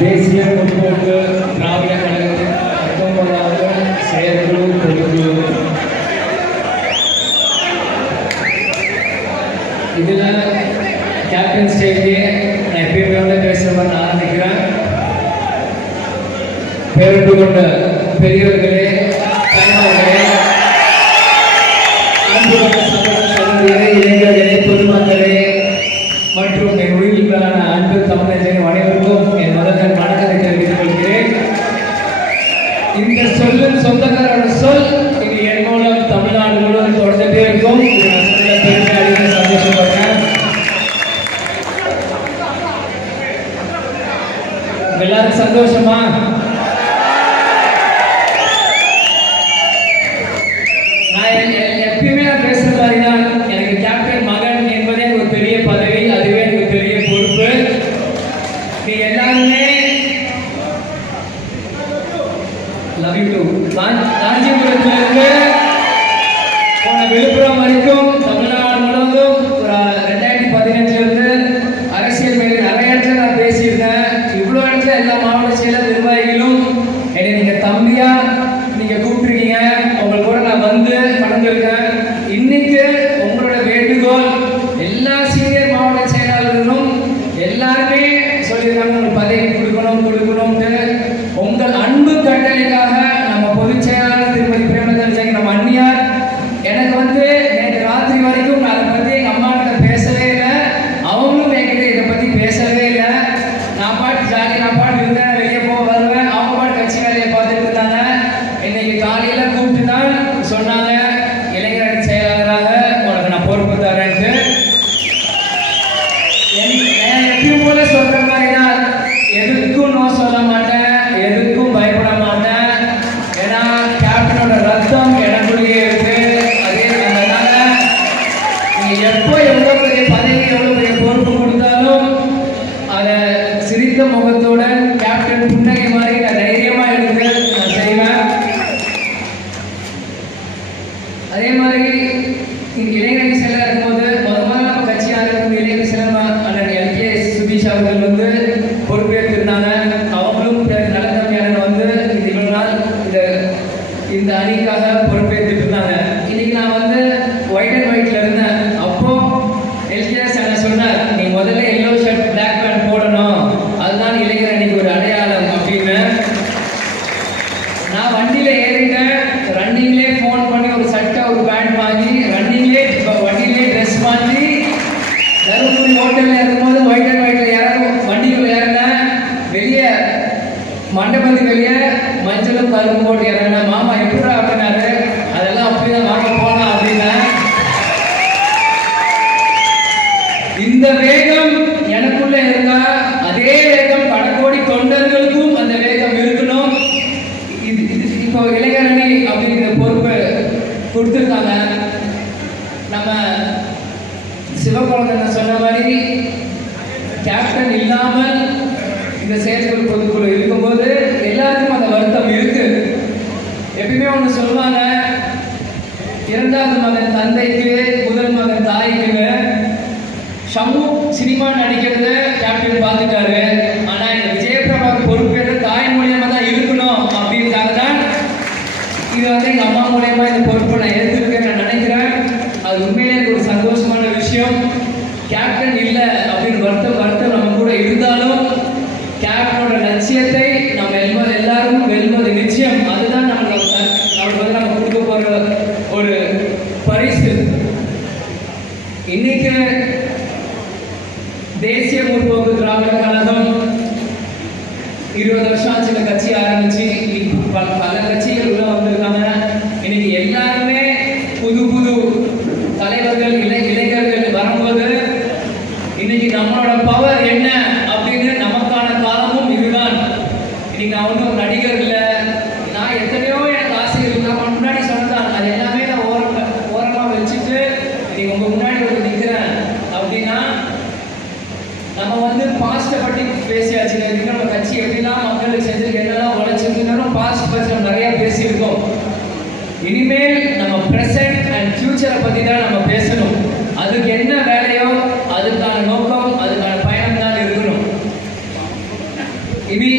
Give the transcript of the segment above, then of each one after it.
தேசிய முற்போக்கு திராவிட கழகத்தின் 19வது செயற்குழு பொதுக்குழு. இதில் கேப்டன் ஸ்டேஜே நான் எப்பயுமே வந்து பேசுகிற மாதிரி நான் ஆரம்பிக்கிறேன். பேரன்பு கொண்ட பெரியவர்களே, தாய்மார்களே, அன்பு கொண்ட சகோதரர்களே, இளைஞர்களே, பொதுமக்களே மற்றும் என் உயிரில் மேலான அன்பு தமிழர்கள் அனைவருக்கும் என் முதல் வணக்கத்தை தெரிவித்துக் கொள்கிறேன். இந்த சொல்லும் சொந்தக்காரோட சொல் இது என் மூலம் தமிழ்நாடு முழுவதும் தொடர்ந்துட்டே இருக்கும். சந்தோஷப்படுறேன். எல்லாரும் சந்தோஷமா? எப்பயுமே நான் பேசுற மாதிரி தான். எனக்கு கேப்டன் மகன் என்பதே ஒரு பெரிய பதவி, அதுவே எனக்கு பெரிய பொறுப்பு. நீ எல்லாருமே லவ் யூ டு காஞ்சிபுரத்திலிருந்து போன விழுப்புரம் வரைக்கும் தமிழ்நாடு முழுவதும் 2015 அரசியல் மேலே நிறைய இடத்துல நான் பேசியிருந்தேன். இவ்வளோ இடத்துல எல்லா மாவட்ட செயலர் நிர்வாகிகளும் என்னை நீங்க தம்பியா நீங்க கூப்பிட்டுருக்கீங்க. உங்க கூட நான் வந்து கலந்துருக்கேன். இன்னைக்கு உங்களோட வேண்டுகோள் எல்லா சீனியர் மாவட்ட செயலாளர்களும் எல்லாருமே சொல்லியிருக்காங்க, உங்களுக்கு பதவி கொடுக்கணும்ட்டு. உங்கள் அன்பு கட்டளைக்காக நம்ம பொதுச் செயலாளர் திருமதி பிரேமலதா நம்ம அண்ணியார் எனக்கு வந்து நேற்று ராத்திரி வரைக்கும் நான் அதை பற்றி எங்கள் அம்மா கிட்ட பேசவே இல்லை. அவங்களும் என்கிட்ட இதை பற்றி பேசவே இல்லை. நான் பாட்டு இருந்தேன், வெளியே வருவேன். அவங்க பாட்டு கட்சி வேலையை பார்த்துட்டு இருந்தாங்க. இன்னைக்கு காலையில கூப்பிட்டு தான் சொன்னாங்க, இளைஞரணி செயலாளராக உனக்கு நான் பொறுப்பு தரேன்ட்டு. எப்பயும் போல சொல்ற மாதிரி தான், எதுக்கும் நோ சொல்ல மாட்டேன், எதுக்கும் பயப்பட மாட்டேன். ஏன்னா கேப்டனோட ரத்தம் எனக்குள்ளேயே இருக்கு. அதனால நீங்க எப்போ எவ்வளவு பெரிய பதவி எவ்வளவு பெரிய பொறுப்பு கொடுத்தாலும் அதை சிரித்த முகத்துடன் கேப்டன் புன்னகை மாதிரி நான் தைரியமா எடுத்து நான் செய்வேன். அதே மாதிரி இளைஞரணி செயலர் இருக்கும்போது முதல்ல நம்ம கட்சி ஆரம்பிக்கும் இளைஞரணி செயலர் அண்ணன் எல்கே சுதீஷ் அவர்கள் வந்து பொறுப்பேற்றிருந்தாங்க. அவங்களும் நலத்தமையான வந்து இவ்வளவு நாள் இந்த அணிக்காக பொறுப்பேற்றுட்டு இருந்தாங்க. இன்னைக்கு நான் வந்து ஒயிட் அண்ட் ஒயிட்ல இருந்தேன். அப்போ எல்கேஎஸ் அண்ணன் சொன்னார், நீ முதல்ல எல்லோ ஷர்ட் பிளாக் பேண்ட் போடணும், அதுதான் இளைஞர் அணிக்கு ஒரு அடையாளம் அப்படின்னு. நான் வண்டியில ஏறிட்டேன். ரன்னிங்லேயே ஃபோன் பண்ணி ஒரு சட்டை ஒரு பேண்ட் வாங்கி வண்டியிலே ட்ரெஸ் வாங்கி தருமபுரி ஹோட்டல்ல இருக்கும்போது ஒயிட் அண்ட் ஒயிட்ல வண்டிக்குள்ள ஏறினேன். வெளியே மண்டபத்துக்கு வெளியே மஞ்சளும் கரும்பு போட்டு இறங்கினேன். மாமா எப்படா அப்படின்னாரு. அதெல்லாம் அப்படிதான் வாங்க போகலாம் அப்படின்னா. இந்த வேகம் எனக்குள்ள இருந்தா அதே வேகம் கடற்கோடி தொண்டர்களுக்கும் அந்த வேகம் இருக்கணும். இப்போ இளைஞரணி அப்படிங்கிற பொறுப்பு கொடுத்துருக்காங்க. நம்ம சிவகுழந்தை சொன்ன மாதிரி கேப்டன் இல்லாமல் இந்த செயற்குழு பொதுக்குழு இருக்கும்போது எல்லாருக்கும் அந்த வருத்தம் இருக்கு. எப்பயுமே ஒன்று சொல்லுவாங்க, இரண்டாவது மகன் தந்தைக்கு, முதல் மகன் தாய்க்குன்னு. ஷமு சினிமா நடிக்கிறத கேப்டன் பார்த்துட்டாரு. ஆனா இந்த விஜயபிரபா பொறுப்பேற்ற தாய் மூலியமா தான் இருக்கணும் அப்படின்றாங்க தான் இது வந்து எங்க அம்மா மூலியமா இந்த பொறுப்பை நான் ஏற்றுருக்கேன் நான் நினைக்கிறேன். அது உண்மையிலே ஒரு சந்தோஷமான விஷயம். கேப்டன் இல்லை அப்படின்னு வருத்தம் நம்ம கூட இருந்தாலும் கேப்டனோட லட்சியத்தை நம்ம எல்லாரும் வெல்வது நிச்சயம். அதுதான் நம்மளுக்கு வந்து நம்ம கொடுக்க போற ஒரு பரிசு. இன்னைக்கு தேசிய முற்போக்கு திராவிட கழகம் 20 வருஷம் ஆச்சு இந்த கட்சி ஆரம்பிச்சு. பல கட்சிகள் உள்ள வந்திருக்காங்க. இன்னைக்கு எல்லாருமே புது தலைவர்கள் இளைஞர்கள் வரும்போது இன்னைக்கு நம்மளோட பவர் என்ன அப்படின்னு நமக்கான காலமும் இதுதான். இன்னைக்கு நான் ஒன்றும் நடிகர் இல்லை. நான் எத்தனையோ எனக்கு ஆசைகள் நான் முன்னாடி சொன்னதான். அது எல்லாமே நான் ஓரமா வச்சுட்டு இன்னைக்கு உங்க முன்னாடி வந்து நிற்கிறேன் அப்படின்னா நம்ம வந்து பாஸ்ட்டை பற்றி பேசியாச்சு. நம்ம கட்சி எப்படிலாம் மக்களுக்கு செஞ்சு என்னெல்லாம் உழைச்சிருக்கோம் பாஸ்ட் பற்றி நம்ம நிறைய பேசியிருக்கோம். இனிமேல் நம்ம ப்ரெசென்ட் அண்ட் ஃபியூச்சரை பற்றி தான் நம்ம பேசணும். அதுக்கு என்ன வேலையோ அதுக்கான நோக்கம் அதுக்கான பயணம் தான் இருக்கணும். இனி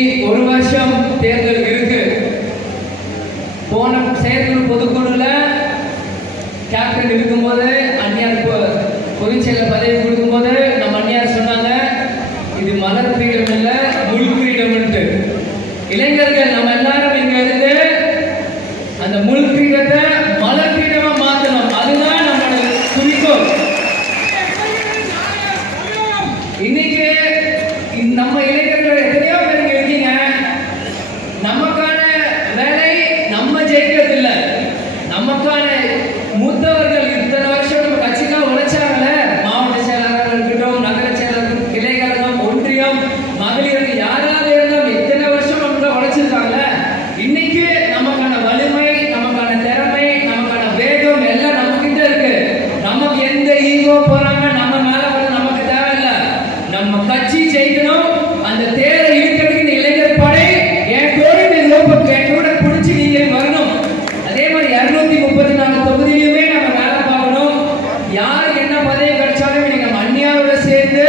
பதவி கொடுக்கும்போது நம்ம அண்ணியார் சொன்னாங்க, இது மலர் கிரீடம் இல்ல முள் கிரீடம்ட்டு. இளைஞர்கள் நம்ம எல்லாரும் இங்க இருந்து அந்த முள் கிரீடத்தை மலர் கிரீடமா மாத்தணும். அதுதான் நம்மளோட குறிக்கோள். இன்னைக்கு நம்ம இளைஞர்கள் எத்தனையோ பேர் இருக்கீங்க. நமக்கான வேலை நம்ம ஜெயிக்கிறது இல்லை, நமக்கான மூத்தவர்கள் இத்தனை வருஷம் நம்ம கட்சிக்காக உழைச்சாங்கல்ல, மாவட்ட செயலாளர் இருக்கட்டும், நகர செயலாளர், கிளைகழகம், ஒன்றியம், மகளிர், யாராவது இருந்தாலும் எத்தனை வருஷம் நமக்கு உழைச்சிருக்காங்கல்ல. இன்னைக்கு நமக்கான வலிமை, நமக்கான திறமை, நமக்கான வேகம் எல்லாம் நம்ம கிட்ட இருக்கு. நமக்கு எந்த ஈகோ போறாங்க நம்ம மேல வந்து நமக்கு தேவையில்லை. நம்ம கட்சி ஜெயிக்கணும். அந்த தேரை இழுக்கிறதுக்கு இளைஞர் படை என் கூட பிடிச்சி நீங்க வரணும். அதே மாதிரி 234 தொகுதியிலுமே நம்ம வேலை பார்க்கணும். யாருக்கு என்ன பதவி கிடைச்சாலும் நீங்க அண்ணியாரோட சேர்ந்து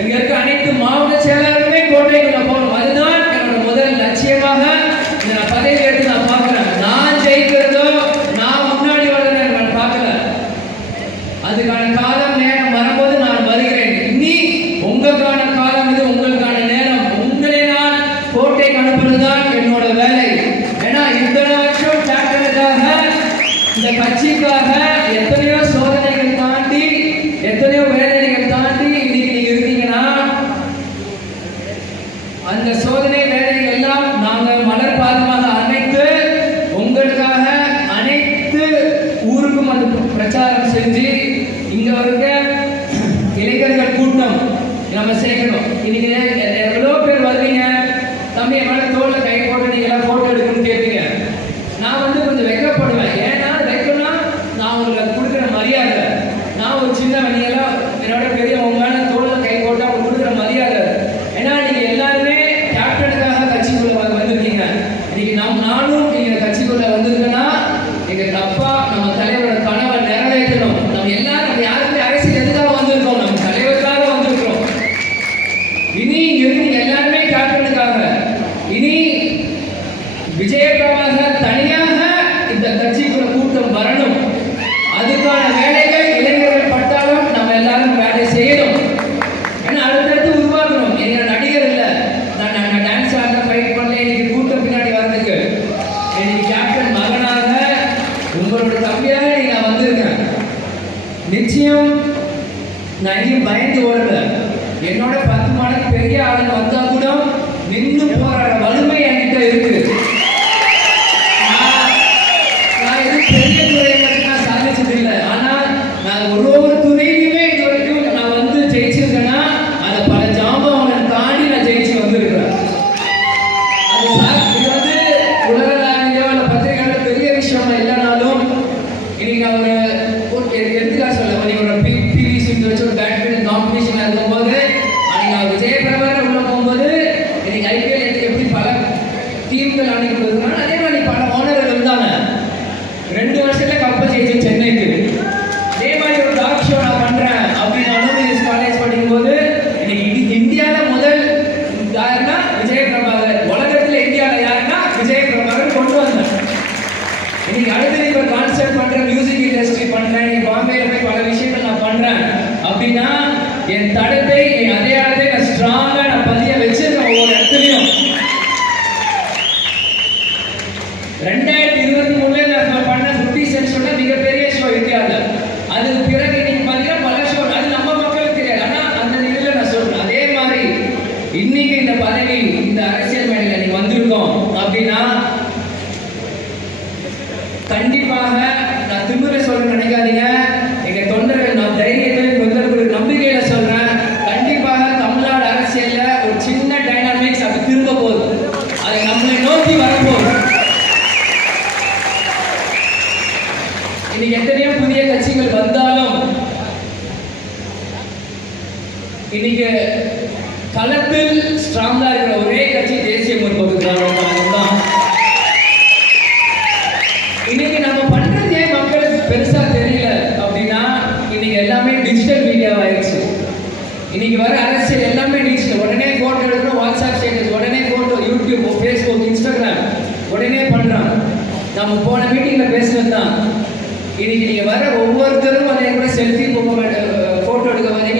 இங்க இருக்க அனைத்து மாவட்ட செயலாளருமே கோட்டைக்குள்ள போகணும். அதுதான் என்னோட முதல் லட்சியமாக இந்த பதவி எடுத்து நான் பார்க்கிறேன். நான் ஜெயிக்கிறதோ நான் முன்னாடி வரேன் நான் பார்க்கல. அதுக்கான காலம் நேரம் வரும்போது நான் வருகிறேன். இனி உங்களுக்கான காலம் இது, உங்களுக்கான நேரம். உங்களை நான் கோட்டைக்கு அனுப்புறதுதான் என்னோட வேலை. ஏன்னா இத்தனை வருஷம் கேப்டனுக்காக, இந்த கட்சிக்காக எத்தனையோ சோதனைகள் தாண்டி, எத்தனையோ வேதனைகள் தாண்டி இன்னைக்கு நீங்க இருக்கீங்கன்னா, அந்த சோதனை வேதனைகள் எல்லாம் நாங்கள் மலர் பாதமாக அனைத்து உங்களுக்காக அனைத்து ஊருக்கும் அந்த பிரச்சாரம் செஞ்சு இங்க இருக்க இளைஞர்கள் கூட்டம் நம்ம சேர்க்கணும். இன்னைக்கு எவ்வளோ பேர் வருவீங்க, தம்பி எவ்வளோ தோல்ல கை போட்டு நீங்க எல்லாம் போட்டோ எடுக்கணும்னு கேட்பீங்க. நான் வந்து கொஞ்சம் வெக்கப்படுவேன். ஏன்னா வைக்கணும்னா நான் உங்களுக்கு கொடுக்குற மரியாதை. நான் ஒரு சின்ன நீங்களாம் என்னோட பெரியவங்க மேல தோல்ல கை போட்டு அவங்க கொடுக்குற மரியாதை. ஏன்னா நீங்க எல்லாருமே கேப்டனுக்காக கட்சிக்குள்ள வந்திருக்கீங்க. இன்னைக்கு நானும் நீங்க கட்சிக்குள்ள வந்திருக்கேன்னா எங்க அப்பா நம்ம தலைவரோட கனவை நிறைவேற்றணும். நம்ம எல்லாரும் நம்ம யாருமே அரசியல் எதுக்காக வந்திருக்கோம், நம்ம தலைவருக்காக வந்திருக்கிறோம். இனி இங்க எல்லாருமே கேப்டனுக்காக. இனி விஜயகாக தனியாக இந்த கட்சிக்குள்ள கூட்டம் வரணும். அதுக்கான வேலைகள் இளைஞர்கள் பட்டாலும் நம்ம எல்லாரும் வேலை செய்யணும். ஏன்னா அடுத்தடுத்து உருவாக்கணும். எங்க நடிகர் இல்லை, நான் டான்ஸ் ஆட ஃபைட் பண்ணல. இன்னைக்கு கூட்டம் பின்னாடி வர்றதுக்கு இன்னைக்கு கேப்டன் மகனாக உங்களோட தம்பியாக நீங்க வந்திருக்கேன். நிச்சயம் நான் எங்கேயும் பயந்து ஓடல. என்னோட 10 மடங்கு பெரிய ஆளுங்க வந்தா கூட நின்று போராட வலிமை என்கிட்ட இருக்கு. நான் எதுவும் பெரிய துறையை பற்றி நான் சாதிச்சது இல்லை. ஆனால் நான் ஒரு துறையிலுமே இது வரைக்கும் நான் வந்து ஜெயிச்சிருக்கேன்னா அதை பல ஜாம்பவங்களை தாண்டி நான் ஜெயிச்சு வந்திருக்கிறேன். அது இது வந்து உலகளாவியோ இல்லை பத்திரிகைகளோ பெரிய விஷயம் இல்லைனாலும் இன்னைக்கு நான் ஒரு எடுத்துக்காக சொல்ல, நீங்க ஒரு பிவி சிந்து வச்சு ஒரு பேட்மிண்டன் காம்படிஷன் இருக்கும்போது அன்னைக்கு விஜயபிரபாகர் உள்ள போகும்போது இன்னைக்கு ஐபிஎல் எப்படி பல டீம்கள் அனுப்பிடுதுன்னா அதே மாதிரி பல ஓனர்கள் இருந்தாங்க. 2 வருஷத்துல கப்பல் ஜெயிச்சு சென்னைக்கு. அதே மாதிரி ஒரு டாக் ஷோ நான் பண்றேன் அப்படின்னு அனுமதி காலேஜ் படிக்கும்போது இன்னைக்கு இந்தியாவில் முதல் யாருன்னா விஜயபிரபாகர், உலகத்தில் இந்தியாவில் யாருன்னா விஜயபிரபாகர் கொண்டு வந்தேன். இன்னைக்கு அடுத்து இப்போ கான்சர்ட் பண்றேன், மியூசிக் இண்டஸ்ட்ரி பண்றேன், பாம்பேல போய் பல விஷயங்கள் நான் பண்றேன் அப்படின்னா என் தடத்தை, என் அடையாளத்தை நான் ஸ்ட்ராங்கா நான் பதிய வச்சிருக்கேன் ஒவ்வொரு இடத்துலையும். 2023 நான் பண்ண 50 சென்ட் ஷோ மிகப்பெரிய ஷோ இந்தியாவில். அதுக்கு பிறகு இன்னைக்கு பார்த்தீங்கன்னா பல ஷோ, அது நம்ம மக்களுக்கு தெரியாது. ஆனால் அந்த நிலையில நான் சொல்றேன். அதே மாதிரி இன்னைக்கு இந்த பதவி, இந்த அரசியல் மேடையில் நீங்க வந்திருக்கோம் அப்படின்னா கண்டிப்பாக நான் திமுறை சொல்ல நினைக்காதீங்க. எங்க தொண்டர்கள் நான் தைரியத்தை தொண்டர்களுக்கு நம்பிக்கையில சொல்றேன். கண்டிப்பாக தமிழ்நாடு அரசியல்ல ஒரு சின்ன டைனாமிக்ஸ் அது திரும்ப போகுது. அது நம்மளை நோக்கி வரப்போகுது. இன்னைக்கு எத்தனையோ புதிய கட்சிகள் வந்தாலும் இன்னைக்கு களத்தில் ஸ்ட்ராங்கா இருக்கிற ஒரே கட்சி தேசிய முற்போக்கு திராவிட கழகம் தான். இன்னைக்கு நம்ம பண்றது ஏன் மக்களுக்கு பெருசா தெரியல அப்படின்னா இன்னைக்கு எல்லாமே டிஜிட்டல் மீடியா ஆயிடுச்சு. இன்னைக்கு வர அரசியல் எல்லாமே டிஜிட்டல். உடனே போட்டோ எடுக்கணும், வாட்ஸ்அப் ஸ்டேட்டஸ், உடனே போட்டோ, யூடியூப், ஃபேஸ்புக், இன்ஸ்டாகிராம் உடனே பண்றோம். நம்ம போன மீட்டிங்ல பேசுறது தான். இன்னைக்கு நீங்க வர ஒவ்வொருத்தரும் அதே கூட செல்ஃபி போட்டோ எடுக்க வரீங்க.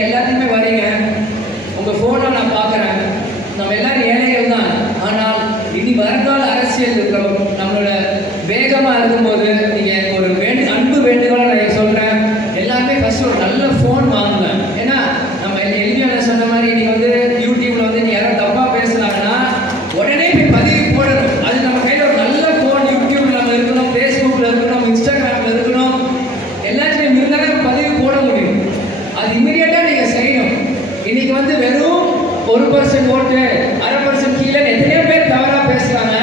வந்து வெறும் 1% ஓட்டு 1/2% கீழே எத்தனையோ பேர் தவறா பேசுறாங்க.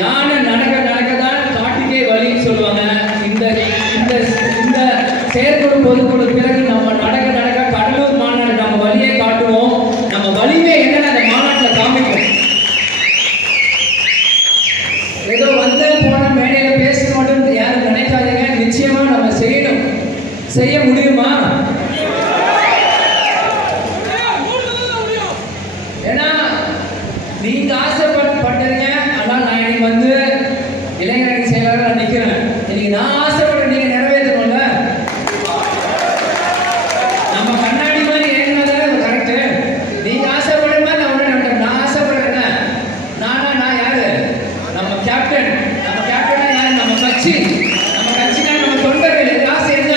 யானை நடக்க நடக்கதான் காட்டுக்கே வழின்னு சொல்லுவாங்க. இந்த இந்த இந்த செயற்குழு பொதுக்குழு பிறகு நம்ம நடக்க நடக்க கடலூர் மாநாடு நம்ம வழியை காட்டுவோம். நம்ம வலிமை என்னன்னு அந்த மாநாட்டில் காமிக்கும். ஏதோ வந்து போன மேடையில பேச மட்டும் யாரும் நினைக்காதீங்க. நிச்சயமா நம்ம செய்யணும். செய்ய முடியுமா? ஏன்னா நீங்க ஆசைப்பட்டீங்க. ஆனால் நான் இன்னைக்கு வந்து இளைஞரணி செயலாளர் நிற்கிறேன். இன்னைக்கு நான் ஆசைப்பட்ட நீங்க நிறைவேற்றணும்ல. நம்ம கண்ணாடி மாதிரி ஏறினதால கரெக்ட். நீங்க ஆசைப்படுற மாதிரி நான் உடனே நான் ஆசைப்படுறேன். நான் யாரு? நம்ம கேப்டன். நம்ம கேப்டன் யாரு? நம்ம கட்சி. நம்ம கட்சினா நம்ம தொண்டர்கள். எது ஆசை என்ன?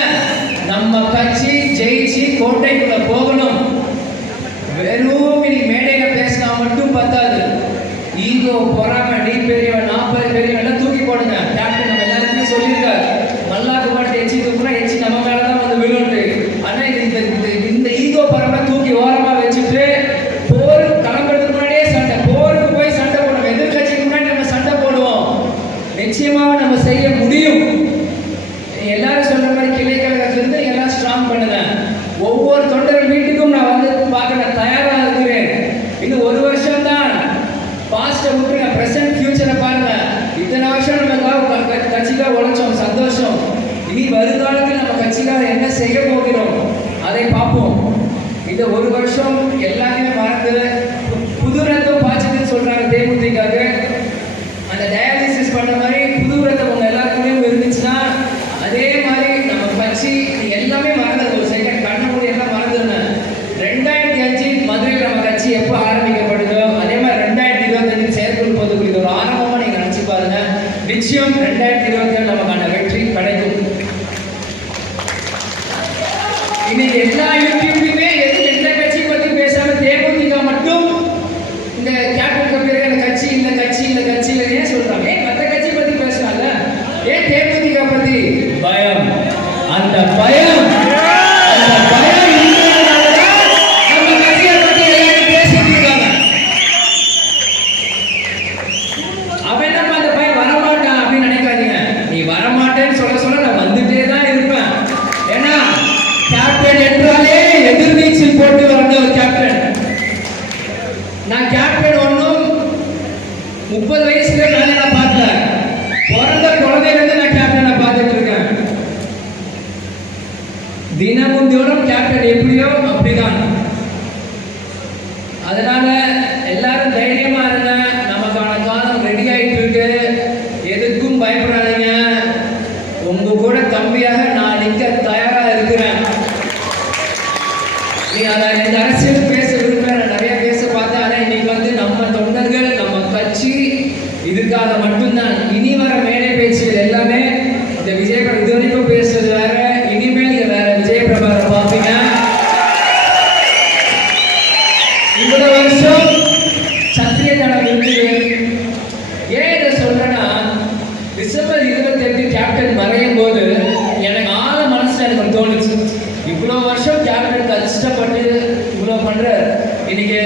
நம்ம கட்சி ஜெயிச்சு கோட்டைக்குள்ள போகணும். வெறும் இன்னைக்கு மேடையில பேசினா மட்டும் பத்தாது. ஈகோ, பொறாமை, நீ பெரியவன் நான் பெரியவன் எல்லாம் தூக்கி போடுங்க. கேப்டன் நம்ம எல்லாருக்குமே சொல்லியிருக்காரு. மல்லாக்கு பாட்டு எச்சி தூக்குனா எச்சி நம்ம மேலதான் வந்து விழுந்து. ஆனா இந்த ஈகோ பொறாமை தூக்கி ஓரமா வச்சுட்டு போர் கிளம்புறதுக்கு முன்னாடியே சண்டை. போருக்கு போய் சண்டை போடுவோம். எதிர்கட்சிக்கு முன்னாடி நம்ம சண்டை போடுவோம். நிச்சயமா நம்ம செய்ய முடியும். எல்லாரும் சொல்ற மாதிரி கிளை கழகத்திலிருந்து எல்லாம் ஸ்ட்ராங் பண்ணுங்க. ஒவ்வொரு தொண்டர்கள் வீட்டுக்கும் நான் வந்து பார்க்க நான் தயாரா இருக்கிறேன். இன்னும் 1 வருஷம் தான். பாஸ்ட விட்டுருங்க. பிரசன்ட் ஃபியூச்சரை பாருங்க. இத்தனை வருஷம் நம்ம கட்சிக்காக உழைச்சோம், சந்தோஷம். இனி வருங்காலத்தில் நம்ம கட்சிக்காக என்ன செய்ய போகிறோம் அதை பார்ப்போம். இந்த 1 வருஷம் எல்லாத்தையுமே மறந்து புது ரத்தம் பாய்ச்சதுன்னு சொல்றாங்க தேமுதிக. அந்த டயாலிசிஸ் பண்ண மாதிரி புது ரத்தம் உங்க எல்லாருக்குமே இருந்துச்சுன்னா அதே மாதிரி நம்ம கட்சி எல்லாமே மறந்துடும். ஒரு செகண்ட் கண்ண மூடி எல்லாம் மறந்துடுங்க. 2005 மதுரையில் நம்ம கட்சி எப்போ ஆரம்பிக்கப்படுதோ அதே மாதிரி 2025 செயற்குழு பொதுக்குழு ஒரு ஆரம்பமா நீங்க நினைச்சு பாருங்க. நிச்சயம் 2027 நமக்கான வெற்றி கிடைக்கும். இன்னைக்கு எல்லா யூடியூப்லயுமே எந்த கட்சி பத்தி பேசாம தேமுதிக மட்டும் இந்த கேப்டன் பேர் அந்த கட்சி இந்த கட்சி இந்த கட்சி ஏன் சொல்றாங்க? ஏன் மற்ற கட்சி பத்தி பேசுறாங்க? ஏன் தேமுதிக பத்தி பயம்? அந்த பயம் நம்ம கட்சியை பத்தி எல்லாரும் பேசிட்டு இருக்காங்க. அவன் என்னப்பா அந்த பையன் வரமாட்டான் அப்படின்னு நினைக்காதீங்க. நீ வரமாட்டேன்னு சொல்ல நான் வந்துட்டே தான் இருப்பேன். ஏன்னா கேப்டன் என்றாலே எதிர்நீச்சல் போட்டு வந்த ஒரு கேப்டன். நான் கேப்டன் ஒன்றும் 30 வயசுல நான் பார்க்கல. பிறந்த குழந்தையிலிருந்து நான் கேப்டனை பார்த்துட்டு இருக்கேன். தினமும் தினம் கேப்டன் எப்படியோ அப்படிதான். அதனால எல்லாரும் தைரியமா இருங்க. நமக்கான காலம் ரெடி ஆயிட்டு இருக்கு. எதுக்கும் பயப்படாதீங்க. உங்க கூட தம்பியாக நான் நிற்க தயாரா இருக்கிறேன். நீ இந்த அரசியல் பேச விரும்புறேன். நான் நிறைய பேச பார்த்தேன். ஆனா இன்னைக்கு வந்து நம்ம தொண்டர்கள் நம்ம கட்சி இதுக்காக மட்டும்தான். இனி வர மேடை பேச்சுகள் எல்லாமே இந்த விஜய் இது வரைக்கும் பேசுறது வேற. இனிமேல் நீங்க வேற விஜய் பிரபாகரை பார்ப்பீங்க. இவ்வளவு வருஷம் சத்திரிய தடம் இருக்குது. ஏன் இதை சொல்றேன்னா டிசம்பர் 28 கேப்டன் மறையும் போது எனக்கு ஆழ மனசுல எனக்கு தோணுச்சு. இவ்வளவு வருஷம் கேப்டன் கஷ்டப்பட்டு இவ்வளவு பண்ற இன்னைக்கு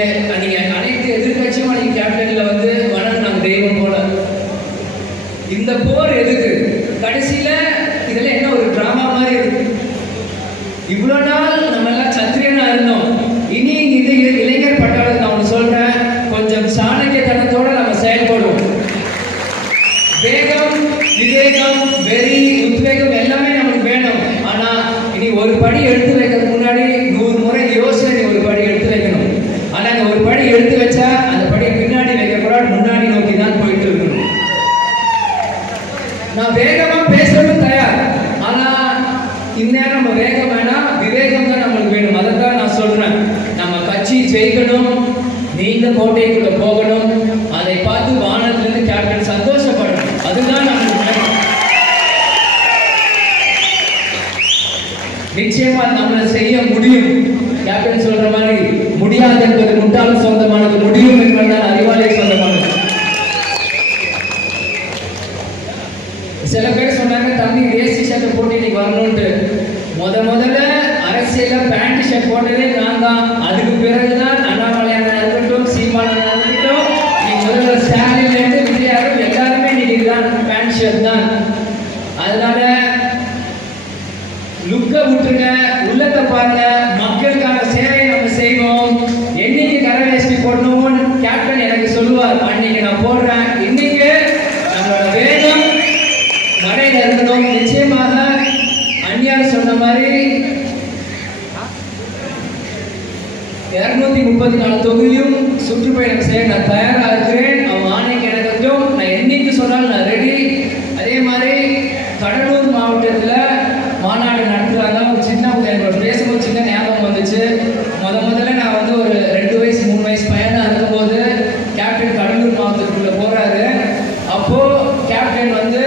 அனைத்து எதிர்கட்சியும் அன்னைக்கு கேப்டன்ல வந்து வணங்குனாங்க தெய்வம் போல. இந்த போர் எதுக்கு? கடைசியில இதுல என்ன ஒரு டிராமா மாதிரி இருக்கு. இவ்வளவு நாள் நம்ம எல்லாம் சத்திரியனா இருந்தோம். இனி இது இளைஞர் பட்டாளத்துக்கு நான் ஒன்று சொல்றேன். கொஞ்சம் சாணக்கியத்தனத்தோட நம்ம செயல்படுவோம். வேகம், விவேகம், வெறி, உத்வேகம் எல்லாமே நமக்கு வேணும். ஆனா இனி ஒரு படி எடுத்து வைக்கிறதுக்கு முன்னாடி 100 முறை யோசனை ஒரு படி எடுத்து வைக்கணும். ஆனா அந்த ஒரு படி எடுத்து வச்சா அந்த படி பின்னாடி வைக்கக்கூடாது, முன்னாடி நோக்கி தான் போயிட்டு இருக்கணும். நான் வேகமா பேசவும் தயார். ஆனா இந்நேரம் நம்ம வேகம் வேணாம், விவேகம் தான் நம்மளுக்கு வேணும். அதான் நான் சொல்றேன். நம்ம கட்சி ஜெயிக்கணும். நீங்க கோட்டைக்குள்ள போகணும். அதை பார்த்து வானத்திலிருந்து கேப்டன் சந்தோஷப்படணும். அதுதான் நம்மளுக்கு வேணும். நிச்சயமா நம்மளை செய்ய முடியும். கேப்டன் சொல்ற மாதிரி முடியாது என்பது முட்டாள் சொந்தமானது, முடியும் என்பதுதான் அறிவாளியை சொந்தமானது. சில பேர் சொன்னாங்க தம்பி வேஸ்டி சட்டை போட்டு இன்னைக்கு வரணும்ட்டு. முதல்ல அரசியல் அரசியல பேண்ட் ஷர்ட் போட்டதே நான் தான். அதுக்கு பிறகுதான் அண்ணாமலையான இருக்கட்டும், சீமானா இருக்கட்டும், முதல்வர் ஸ்டாலின்ல இருந்து விஜயாரும் எல்லாருமே இன்னைக்கு தான் பேண்ட் ஷர்ட் தான். அதனால லுக்க விட்டுருங்க, உள்ளத்தை பாருங்க. மக்களுக்கான சேவை நம்ம செய்வோம். என்னைக்கு கரை வேஷ்டி போடணும்னு கேப்டன் எனக்கு சொல்லுவார், அன்னைக்கு நான் போடுறேன். இன்னைக்கு நம்மளோட வேகம் மடையில இருக்கணும். நிச்சயமாக அந்நியார் சொன்ன மாதிரி 234 தொகுதியும் சுற்றுப்பயணம் செய்ய நான் தயாராக இருக்கிறேன். அவன் ஆணைக்கு எனக்கும் நான் என்னைக்கு சொன்னாலும் நான் ரெடி. அதே மாதிரி கடலூர் மாவட்டத்தில் மாநாடு நடத்துகிறாங்க. ஒரு சின்ன என்னோட பேசும்போது சின்ன ஞாபகம் வந்துச்சு. முதல்ல நான் வந்து ஒரு 2 வயசு 3 வயசு பையனாக இருக்கும்போது கேப்டன் கடலூர் மாவட்டத்துக்குள்ளே போகிறாரு. அப்போது கேப்டன் வந்து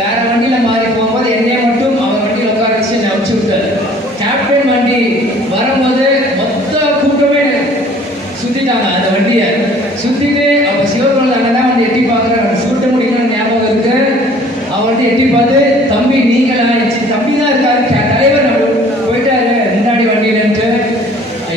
வேற வண்டியில் மாறி போகும்போது என்னைய மட்டும் அவர் வண்டியில் உட்கார வச்சு என்னை அனுப்பிச்சு விட்டார். கேப்டன் வண்டி வரும்போது மொத்த கூட்டமே சுற்றிட்டாங்க. அந்த வண்டியை சுற்றிட்டு அப்போ சிவகுமார் அண்ணன் தான் வந்து எட்டி பார்க்குறாரு. சுட்ட முடியும்னு ஞாபகம் இருக்கு. அவர் வந்து எட்டி பார்த்து, தம்பி நீங்களா? தம்பி தான் இருக்காரு, தலைவர் நம்ம போயிட்டாரு முன்னாடி வண்டியிலன்ட்டு.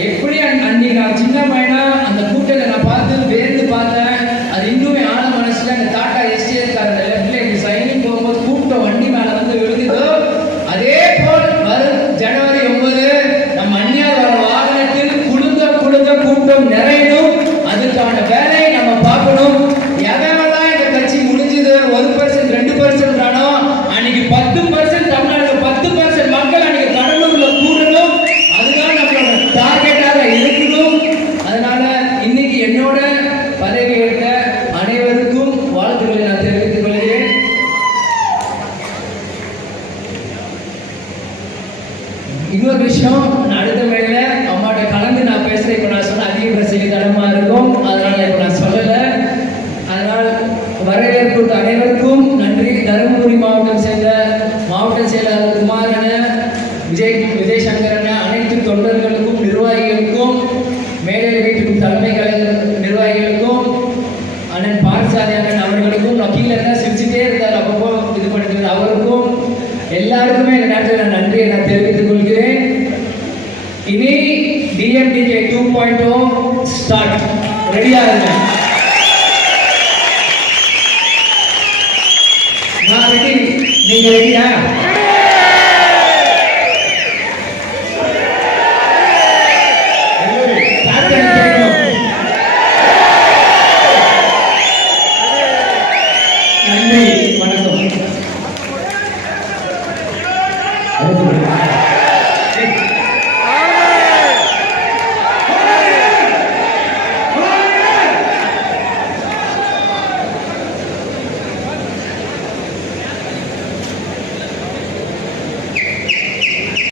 எப்படி அன்னைக்கு நான் சின்ன பையனா அந்த கூட்டத்தை நான் பார்த்து வேர்ந்து பார்த்தேன். அது இன்னுமே ஆழ மனசுல அந்த டாட்டா எஸ்டேட் காரங்க லெஃப்ட்ல இப்படி சைனிங் போகும்போது கூட்டம் வண்டி மேல வந்து விழுகுதோ, அதே போல் வரும் ஜனவரி 9 நம்ம அந்நியார் வர வாகனத்தில் குழுந்த கூட்டம் நிறையணும். அதுக்கான வேலையை நம்ம பார்க்கணும். எவெல்லாம் இந்த கட்சி முடிஞ்சது 1% 2% ஆனோ அன்னைக்கு 10% தமிழ்நாடு 10% மக்கள் அன்னைக்கு கடலூர்ல கூடணும். அதுதான் நம்மளோட டார்கெட்டாக இருக்கணும். அதனால இன்னைக்கு என்னோட பதவி ஏற்ற அனைவருக்கும் வாழ்த்துக்களை நான் தெரிவித்துக் கொள்கிறேன். இன்னொரு விஷயம், நான் அடுத்த வேலையில அம்மாட்ட கலந்து நான் பேசுறேன். இப்போ நான் சொன்ன அதிக பிரச்சனை தடமா இருக்கும், அதனால இப்போ நான் சொல்லலை. அதனால் வரவேற்பு அனைவருக்கும் நன்றி. தருமபுரி மாவட்டம் சேர்ந்த மாவட்ட செயலாளர் குமாரன, விஜய் சங்கரன, அனைத்து தொண்டர்களுக்கும் நிர்வாகிகளுக்கும், மேடையில் வீட்டுக்கும் தலைமை கழக நிர்வாகிகளுக்கும், அண்ணன் பார்சாதி அண்ணன் அவர்களுக்கும், நான் கீழே